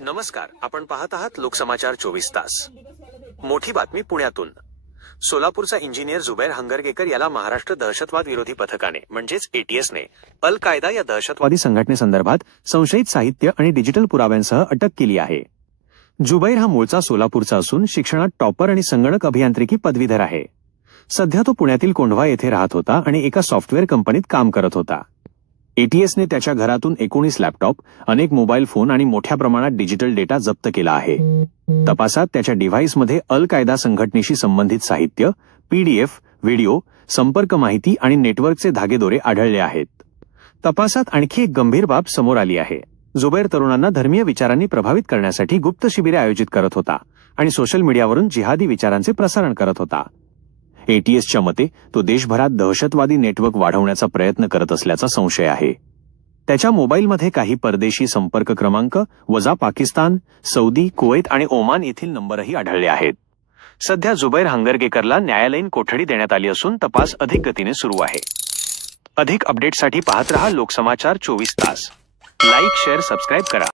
नमस्कार, आपण पाहत आहात लोकसमाचार 24 तास। मोठी बातमी पुण्यातून। सोलापूरचा इंजिनियर जुबैर हंगरगेकर याला महाराष्ट्र दहशतवाद विरोधी पथकाने म्हणजेच एटीएसने अल कायदा या दहशतवादी संघटनेसंदर्भात संशयित साहित्य आणि डिजिटल पुराव्यांसह अटक केली आहे। जुबैर हा मूळचा सोलापूरचा असून शिक्षणात टॉपर आणि संगणक अभियांत्रिकी पदवीधर आहे। सध्या तो पुण्यातील कोंढवा येथे राहत होता आणि एका सॉफ्टवेअर कंपनीत काम करत होता। एटीएसने त्याच्या घरातून 19 लॅपटॉप, अनेक मोबाईल फोन आणि मोठ्या प्रमाणात डिजिटल डेटा जप्त केला आहे। तपासात त्याच्या डिव्हाइसमध्ये अल कायदा संघटनेशी संबंधित साहित्य, पीडीएफ, व्हिडिओ, संपर्क माहिती आणि नेटवर्कचे धागेदोरे आढळले आहेत। तपासात आणखी एक गंभीर बाब समोर आली आहे। जुबैर तरुणांना धर्मीय विचारांनी प्रभावित करण्यासाठी गुप्त शिबिरे आयोजित करत होता आणि सोशल मीडियावरून जिहादी विचारांचे प्रसारण करत होता। एटीएसच्या मते तो देशभरात दहशतवादी नेटवर्क वाढवण्याचा प्रयत्न करत असल्याचा संशय आहे। त्याच्या मोबाईलमध्ये काही परदेशी संपर्क क्रमांक वजा पाकिस्तान, सौदी, कुवैत आणि ओमान येथील नंबरही आढळले आहेत। सध्या जुबैर हंगरगेकरला न्यायालयीन कोठडी देण्यात आली असून तपास अधिक गतीने सुरू आहे। अधिक अपडेट्ससाठी पाहत रहा लोकसमाचार 24 तास। लाईक, शेअर, सबस्क्राईब करा।